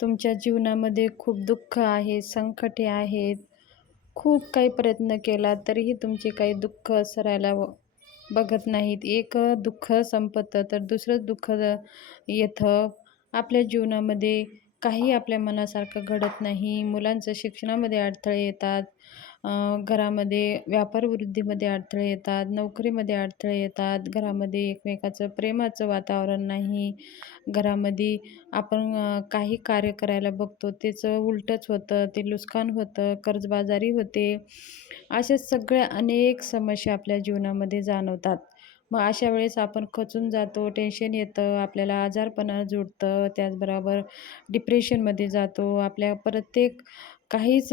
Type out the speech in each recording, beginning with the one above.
तुमच्या जीवनामध्ये खूप दुःख आहे, संकटे आहेत, खूप काही प्रयत्न केला तरीही तुमचे काही दुःख सरायला बघत नाहीत. एक दुःख संपतं तर दुसरं दुःख येतं. आपल्या जीवनामध्ये काही आपल्या मनासारखं घडत नाही. मुलांचं शिक्षणामध्ये अडथळे येतात. घरामध्ये व्यापारवृद्धीमध्ये अडथळे येतात, नोकरीमध्ये अडथळे येतात, घरामध्ये एकमेकाचं प्रेमाचं वातावरण नाही. घरामध्ये आपण काही कार्य करायला बघतो त्याचं उलटंच होतं, ते नुकसान होतं, कर्जबाजारी होते. अशा सगळ्या अनेक समस्या आपल्या जीवनामध्ये जाणवतात. मग अशा वेळेस आपण खचून जातो, टेन्शन येतं, आपल्याला आजारपणा जुळतं, त्याचबरोबर डिप्रेशनमध्ये जातो. आपल्या प्रत्येक काहीच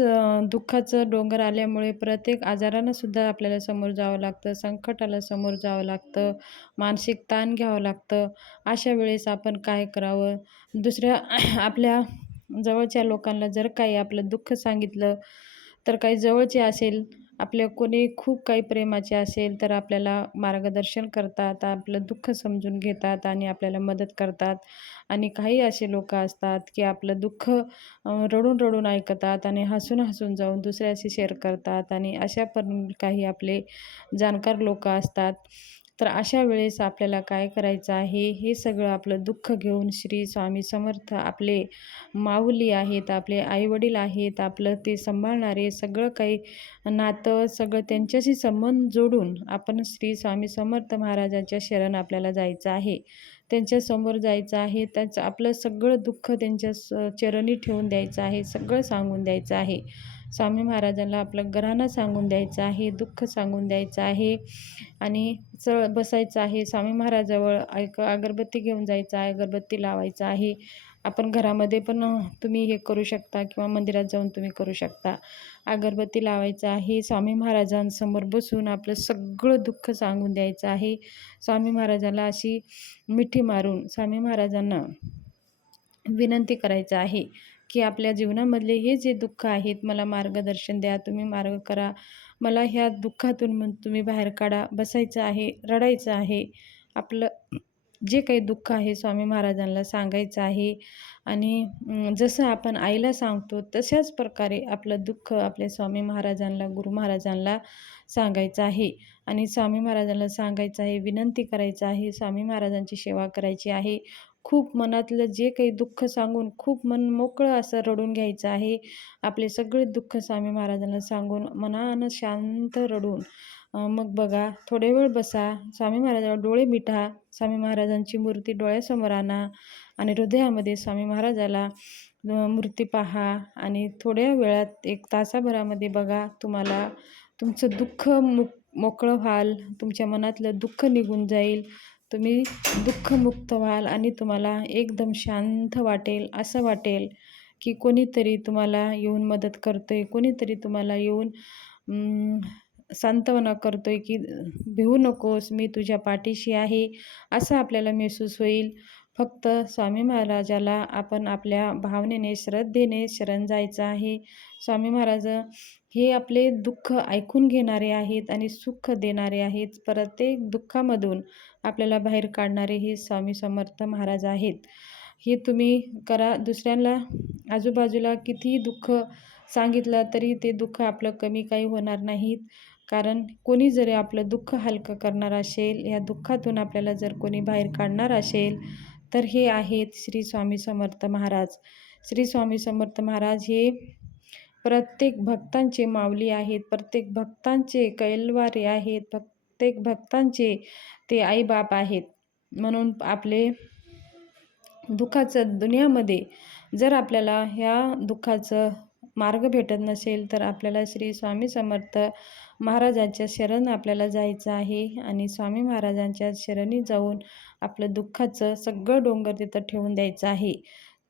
दुःखाचं डोंगर आल्यामुळे प्रत्येक आजारांनासुद्धा आपल्याला समोर जावं लागतं, संकटाला समोर जावं लागतं, मानसिक ताण घ्यावं लागतं. अशा वेळेस आपण काय करावं? दुसऱ्या आपल्या जवळच्या लोकांना जर काही आपलं दुःख सांगितलं, तर काही जवळचे असेल, आपल्या कोणी खूप काही प्रेमाचे असेल, तर आपल्याला मार्गदर्शन करतात, आपलं दुःख समजून घेतात आणि आपल्याला मदत करतात. आणि काही असे लोकं असतात, की आपलं दुःख रडून-रडून ऐकतात आणि हसून-हसून जाऊन दुसऱ्याशी शेअर करतात आणि अशा पण काही आपले जाणकार लोकं असतात. तर अशा वेळेस आपल्याला काय करायचं आहे, हे सगळं आपलं दुःख घेऊन श्री स्वामी समर्थ आपले माऊली आहेत, आपले आई-वडील आहेत, आपलं ते सांभाळणारे सगळं काही नातं सगळं त्यांच्याशी संबंध जोडून आपण श्री स्वामी समर्थ महाराजांच्या शरण आपल्याला जायचं आहे. त्यांच्यासमोर जायचं आहे, त्यांचं आपलं सगळं दुःख त्यांच्या चरणी ठेवून द्यायचं आहे, सगळं सांगून द्यायचं आहे. स्वामी महाराजांना आपलं घराणं सांगून द्यायचं आहे, दुःख सांगून द्यायचं आहे आणि बसायचं आहे. स्वामी महाराजाजवळ अगरबत्ती घेऊन जायचं आहे, अगरबत्ती लावायचं आहे. आपण घरामध्ये पण तुम्ही हे करू शकता किंवा मंदिरात जाऊन तुम्ही करू शकता. अगरबत्ती लावायचं आहे, स्वामी महाराजांसमोर बसून आपलं सगळं दुःख सांगून द्यायचं आहे. स्वामी महाराजाला अशी मिठी मारून स्वामी महाराजांना विनंती करायचं आहे, की आपल्या जीवनामधले हे जे दुःख आहेत, मला मार्गदर्शन द्या, तुम्ही मार्ग करा. मला ह्या दुःखातून तुम्ही बाहेर काढा. बसायचं आहे, रडायचं आहे. आपलं जे काही दुःख आहे स्वामी महाराजांना सांगायचं आहे आणि जसं आपण आईला सांगतो तशाच प्रकारे आपलं दुःख आपल्या स्वामी महाराजांना, गुरु महाराजांना सांगायचं आहे आणि स्वामी महाराजांना सांगायचं आहे, विनंती करायचं आहे, स्वामी महाराजांची सेवा करायची आहे. खूप मनातलं जे काही दुःख सांगून खूप मन मोकळं असं रडून घ्यायचं आहे. आपले सगळे दुःख स्वामी महाराजांना सांगून मनानं शांत रडून मग बघा थोडे वेळ बसा, स्वामी महाराजांवर डोळे मिटा, स्वामी महाराजांची मूर्ती डोळ्यासमोर आणा आणि हृदयामध्ये स्वामी महाराजाला मूर्ती पहा आणि थोड्या वेळात 1 तासाभरामध्ये बघा तुम्हाला तुमचं दुःख मोकळं व्हाल, तुमच्या मनातलं दुःख निघून जाईल. तुम्ही दुःखमुक्त व्हाल आणि तुम्हाला एकदम शांत वाटेल. असं वाटेल, की कोणीतरी तुम्हाला येऊन मदत करतंय, कोणीतरी तुम्हाला येऊन सांत्वना करतोय, की भिवू नकोस, मी तुझ्या पाठीशी आहे, असं आपल्याला महसूस होईल. फक्त स्वामी महाराजाला आपण आपल्या भावनेने, श्रद्धेने शरण जायचं आहे. स्वामी महाराज हे आपले दुःख ऐकून घेणारे आहेत आणि सुख देणारे आहेत. प्रत्येक दुःखामधून आपल्याला बाहेर काढणारे हे स्वामी समर्थ महाराज आहेत. हे तुम्ही करा. दुसऱ्यांना आजूबाजूला कितीही दुःख सांगितलं तरी ते दुःख आपलं कमी काही होणार नाहीत. कारण कोणी जरी आपलं दुःख हलकं करणार असेल, या दुःखातून आपल्याला जर कोणी बाहेर काढणार असेल, तर हे आहेत श्री स्वामी समर्थ महाराज. श्री स्वामी समर्थ महाराज हे प्रत्येक भक्तांचे माऊली आहेत, प्रत्येक भक्तांचे कैलवारे आहेत, प्रत्येक भक्तांचे ते आईबाप आहेत. म्हणून आपले दुःखाचं दुनियामध्ये जर आपल्याला ह्या दुःखाचं मार्ग भेटत नसेल, तर आपल्याला श्री स्वामी समर्थ महाराजांच्या शरण आपल्याला जायचं आहे आणि स्वामी महाराजांच्या शरणी जाऊन आपलं दुःखाचं सगळं डोंगर तिथं ठेवून द्यायचं आहे.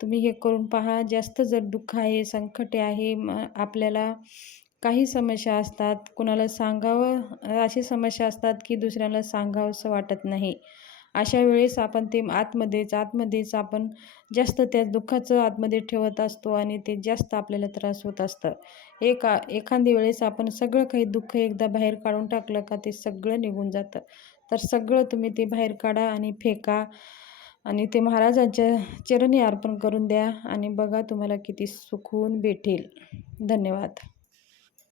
तुम्ही हे करून पहा. जास्त जर दुःख आहे, संकटे आहे, आपल्याला काही समस्या असतात, कुणाला सांगावं अशी समस्या असतात, की दुसऱ्याला सांगावंसं वाटत नाही. अशा वेळेस आपण ते आतमध्येच आपण जास्त त्या दुःखाचं आतमध्ये ठेवत असतो आणि ते जास्त आपल्याला त्रास होत असतं. एखादी वेळेस आपण सगळं काही दुःख एकदा बाहेर काढून टाकलं का ते सगळं निघून जातं. तर सगळं तुम्ही ते बाहेर काढा आणि फेका. आणि ते महाराजांच्या चरणी अर्पण करून द्या आणि बघा तुम्हाला किती सुकून भेटेल. धन्यवाद.